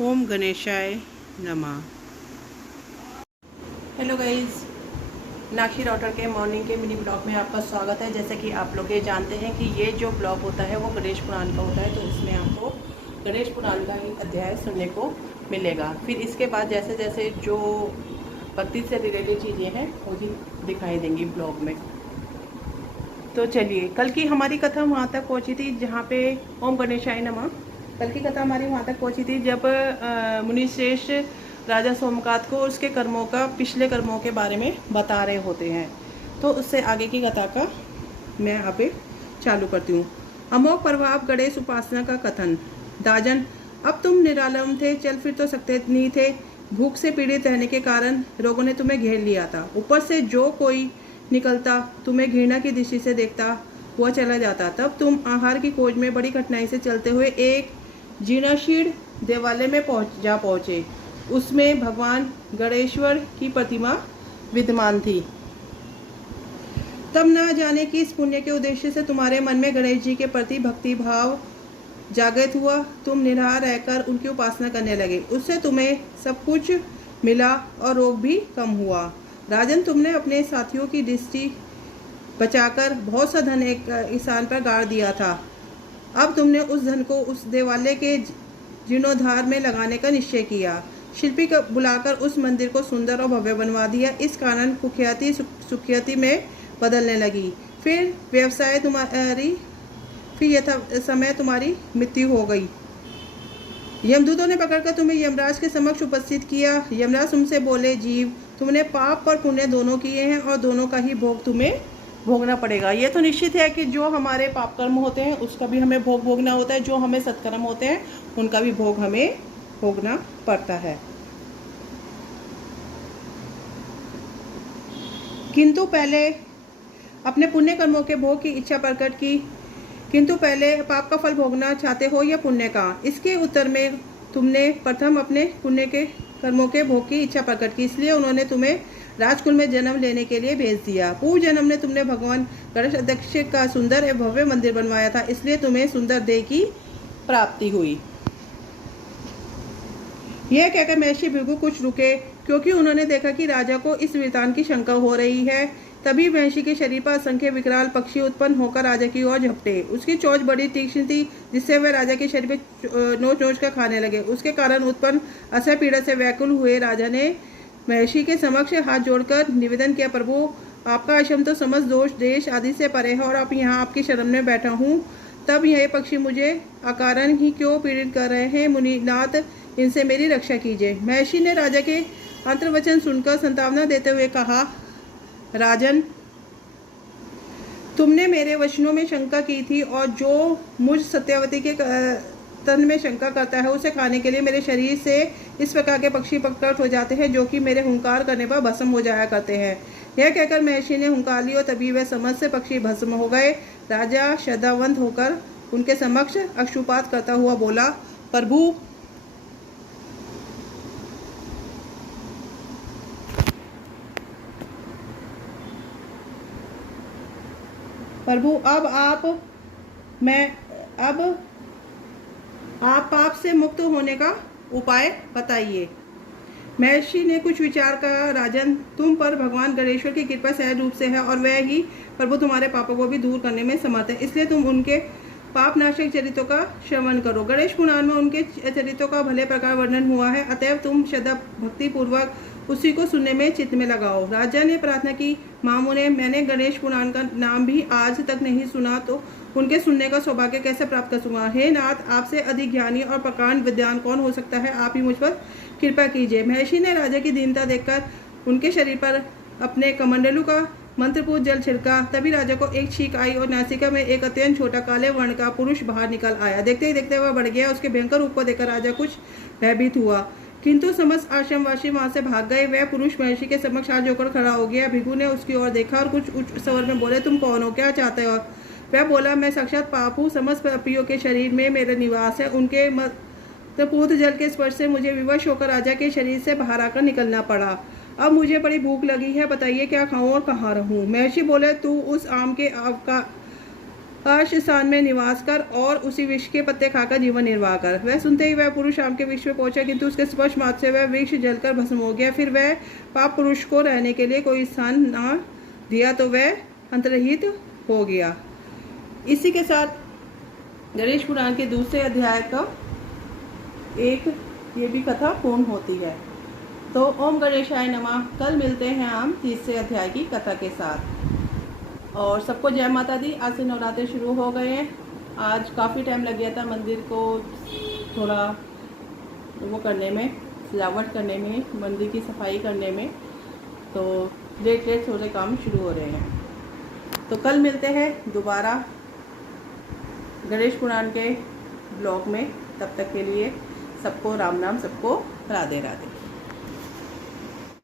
ओम गणेशाय नमः। Hello guys, Meenakshi daughter के मॉर्निंग के मिनी ब्लॉग में आपका स्वागत है। जैसे कि आप लोग ये जानते हैं कि ये जो ब्लॉग होता है वो गणेश पुराण का होता है, तो इसमें आपको गणेश पुराण का ही अध्याय सुनने को मिलेगा। फिर इसके बाद जैसे जैसे जो भक्ति से रिलेटेड चीज़ें हैं वो भी दिखाई देंगी ब्लॉग में। तो चलिए, कल की हमारी कथा वहाँ तक पहुँची थी जहाँ पे ओम गणेशाय नमः। कल की कथा हमारी वहाँ तक पहुँची थी जब मुनिश्रेष्ठ राजा सोमकात को उसके कर्मों का, पिछले कर्मों के बारे में बता रहे होते हैं। तो उससे आगे की कथा का मैं यहाँ पे चालू करती हूँ। अमोघ प्रभाव गणेश उपासना का कथन। दाजन, अब तुम निरालम थे, चल फिर तो सकते नहीं थे। भूख से पीड़ित रहने के कारण रोगों ने तुम्हें घेर लिया था। ऊपर से जो कोई निकलता तुम्हें घृणा की दृष्टि से देखता हुआ चला जाता। तब तुम आहार की खोज में बड़ी कठिनाई से चलते हुए एक जीर्णशीर्ण देवालय में पहुंचे। उसमें भगवान गणेश्वर की प्रतिमा विद्यमान थी। तब ना जाने कि इस पुण्य के उद्देश्य से तुम्हारे मन में गणेश जी के प्रति भक्ति भाव जागृत हुआ। तुम निराहार रहकर उनकी उपासना करने लगे। उससे तुम्हें सब कुछ मिला और रोग भी कम हुआ। राजन, तुमने अपने साथियों की दृष्टि बचाकर बहुत सा धन एक इंसान पर गाड़ दिया था। अब तुमने उस धन को उस देवालय के जीर्णोद्धार में लगाने का निश्चय किया। शिल्पी को बुलाकर उस मंदिर को सुंदर और भव्य बनवा दिया। इस कारण कुख्याति सुख्याति में बदलने लगी। फिर व्यवसाय तुम्हारी, फिर यथा समय तुम्हारी मृत्यु हो गई। यमदूतों ने पकड़कर तुम्हें यमराज के समक्ष उपस्थित किया। यमराज तुमसे बोले, जीव, तुमने पाप और पुण्य दोनों किए हैं और दोनों का ही भोग तुम्हें भोगना पड़ेगा। ये तो निश्चित है कि जो हमारे पाप कर्म होते हैं उसका भी हमें भोग भोगना होता है, जो हमें सत्कर्म होते हैं उनका भी भोग हमें भोगना पड़ता है। किंतु पहले अपने पुण्य कर्मों के भोग की इच्छा प्रकट की। किंतु पहले पाप का फल भोगना चाहते हो या पुण्य का? इसके उत्तर में तुमने प्रथम अपने पुण्य के कर्मों के भोग की इच्छा प्रकट की, इसलिए उन्होंने तुम्हें राजकुल में जन्म लेने के लिए भेज दिया। पूर्व जन्म में तुमने भगवान गणेश अध्यक्ष का सुंदर एवं भव्य मंदिर बनवाया था, इसलिए तुम्हें सुंदर देह की प्राप्ति हुई। यह कहकर महर्षि भृगु कुछ रुके, क्योंकि उन्होंने देखा कि राजा को इस वृतांत की शंका हो रही है। तभी महर्षि के शरीर पर असंख्य विकराल पक्षी उत्पन्न होकर राजा की ओर झपटे। उसकी चोंच बड़ी तीक्ष्ण थी, जिससे वह राजा के शरीर पर नोच नोच कर खाने लगे। उसके कारण उत्पन्न असह्य पीड़ा से व्याकुल हुए राजा ने महर्षि के समक्ष हाथ जोड़कर निवेदन किया, प्रभु, आपका आश्रम तो समस्त दोष देश आदि से परे है और आप यहाँ आपकी शरण में बैठा हूँ, तब यह पक्षी मुझे अकारण ही क्यों पीड़ित कर रहे हैं? मुनिनाथ, इनसे मेरी रक्षा कीजिए। महर्षि ने राजा के अंतर्वचन सुनकर संतावना देते हुए कहा, राजन, तुमने मेरे वचनों में शंका की थी और जो मुझ सत्यवती के तन में शंका करता है उसे खाने के लिए मेरे शरीर से इस प्रकार के पक्षी प्रकट हो जाते हैं, जो कि मेरे हुंकार करने पर भस्म हो जाया करते हैं। यह कहकर महर्षि ने हुंकार लिया, तभी वह समस्त पक्षी भस्म हो गए। राजा श्रद्धावंत होकर उनके समक्ष अश्रुपात करता हुआ बोला, प्रभु, अब आप पाप से मुक्त होने का उपाय बताइए। महर्षि ने कुछ विचार करा, राजन, तुम पर भगवान गणेश्वर की कृपा सहज रूप से है और वह ही प्रभु तुम्हारे पापों को भी दूर करने में समर्थ है, इसलिए तुम उनके पापनाशक चरित्रों का श्रवण करो। गणेश पुराण में उनके चरित्रों का भले प्रकार वर्णन हुआ है, अतएव तुम श्रद्धा भक्ति पूर्वक उसी को सुनने में चित्त में लगाओ। राजा ने प्रार्थना की, मामुने, मैंने गणेश पुराण का नाम भी आज तक नहीं सुना, तो उनके सुनने का सौभाग्य कैसे प्राप्त कर सकूंगा? हे नाथ, आपसे अधिक ज्ञानी और प्रकांड विद्वान कौन हो सकता है? आप ही मुझ पर कृपा कीजिए। महर्षि ने राजा की दीनता देखकर उनके शरीर पर अपने कमंडलू का मंत्रपूत जल छिड़का। तभी राजा को एक छींक आई और नासिका में एक अत्यंत छोटा काले वर्ण का पुरुष बाहर निकल आया। देखते ही देखते वह बढ़ गया। उसके भयंकर रूप को देखकर राजा कुछ भयभीत हुआ, किंतु समस्त आश्रमवासी वहां से भाग गए। वह पुरुष महर्षि के समक्ष हाथ जोड़कर खड़ा हो गया। भृगु ने उसकी ओर देखा और कुछ उच्च स्वर में बोले, तुम कौन हो, क्या चाहते हो? वह बोला, मैं साक्षात पाप हूँ, समस्त पापियों के शरीर में मेरा निवास है। उनके मंत्रपूत जल के स्पर्श से मुझे विवश होकर राजा के शरीर से बाहर आकर निकलना पड़ा। अब मुझे बड़ी भूख लगी है, बताइए क्या खाऊं और कहाँ रहूं? महर्षि बोले, तू उस आम के हर्ष स्थान में निवास कर और उसी वृक्ष के पत्ते खाकर जीवन निर्वाह कर। वह सुनते ही वह पुरुष शाम के वृक्ष में पहुंचा, किंतु उसके स्पर्श मात्र से वह वृक्ष जलकर भस्म हो गया। फिर वह पाप पुरुष को रहने के लिए कोई स्थान न दिया तो वह अंतर्हित हो गया। इसी के साथ गणेश पुराण के दूसरे अध्याय का एक ये भी कथा पूर्ण होती है। तो ओम गणेशाय नमः। कल मिलते हैं हम तीसरे अध्याय की कथा के साथ। और सबको जय माता दी। आज से नवरात्रे शुरू हो गए हैं। आज काफ़ी टाइम लग गया था मंदिर को थोड़ा वो करने में, सजावट करने में, मंदिर की सफाई करने में, तो लेट थोड़े काम शुरू हो रहे हैं। तो कल मिलते हैं दोबारा गणेश पुराण के ब्लॉग में। तब तक के लिए सबको राम नाम, सबको राधे राधे।